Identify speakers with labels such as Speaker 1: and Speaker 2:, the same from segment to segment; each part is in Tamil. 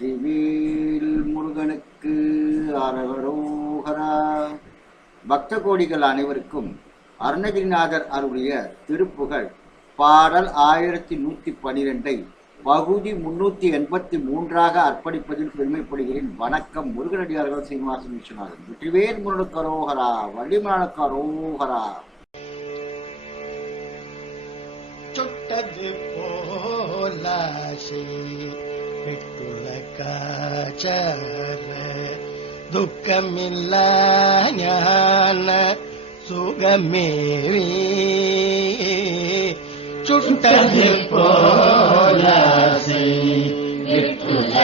Speaker 1: வெற்றிவேல் முருகனுக்கு அரவரோகரா. பக்த கோடிகள் அனைவருக்கும் அருணகிரிநாதர் அருளிய திருப்புகழ். பாடல் ஆயிரத்தி நூற்றி பனிரெண்டை பகுதி முன்னூற்றி எண்பத்தி மூன்றாக அர்ப்பணிப்பதில் பெருமைப்படுகிறேன். வணக்கம் முருகனடியார்கள் சீனிவாசன் விஸ்வநாதன். வெற்றிவேல் முருகனுக்கு அரோகரா வள்ளிமலனுக்கு அரோகரா
Speaker 2: சுட்டது போலாசி விட்டுலக்காச்சார துக்கமில்ல ஞான சுகமேவி சுட்டது போலாசி விட்டுலக்காச்சார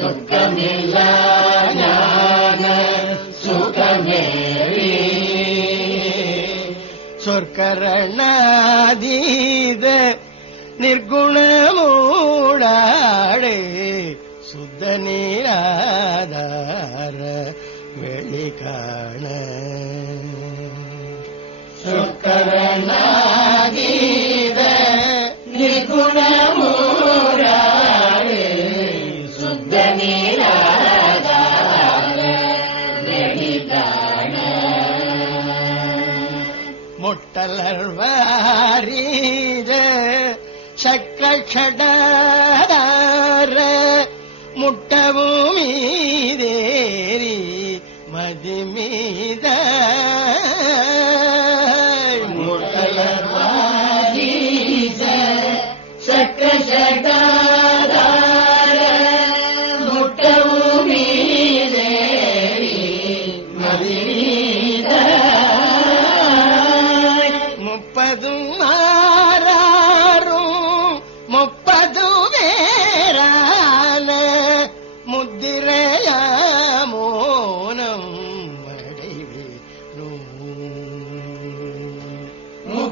Speaker 2: துக்கமில்ல ஞான சுகமேவி சொற்கரணாதீத நிர்குணமூடாடே சுத்த நீராதார வெளிகாண சொற்கரணாதீத நிர்குணமூடாடே சுத்த நீராதார வெளிகாண முட்டலர்வாரீர சக்கஷடார முட்டவும் மீதேரி மதிமீத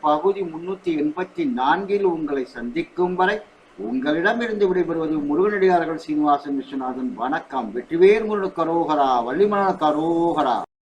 Speaker 1: பகுதி முன்னூத்தி எண்பத்தி நான்கில் உங்களை சந்திக்கும் வரை உங்களிடமிருந்து விடைபெறுவது முருகனடியார்கள் சீனிவாசன் விஸ்வநாதன். வணக்கம். வெற்றிவேர் முருகன் கரோகரா வள்ளிமலனுக்கு கரோகரா.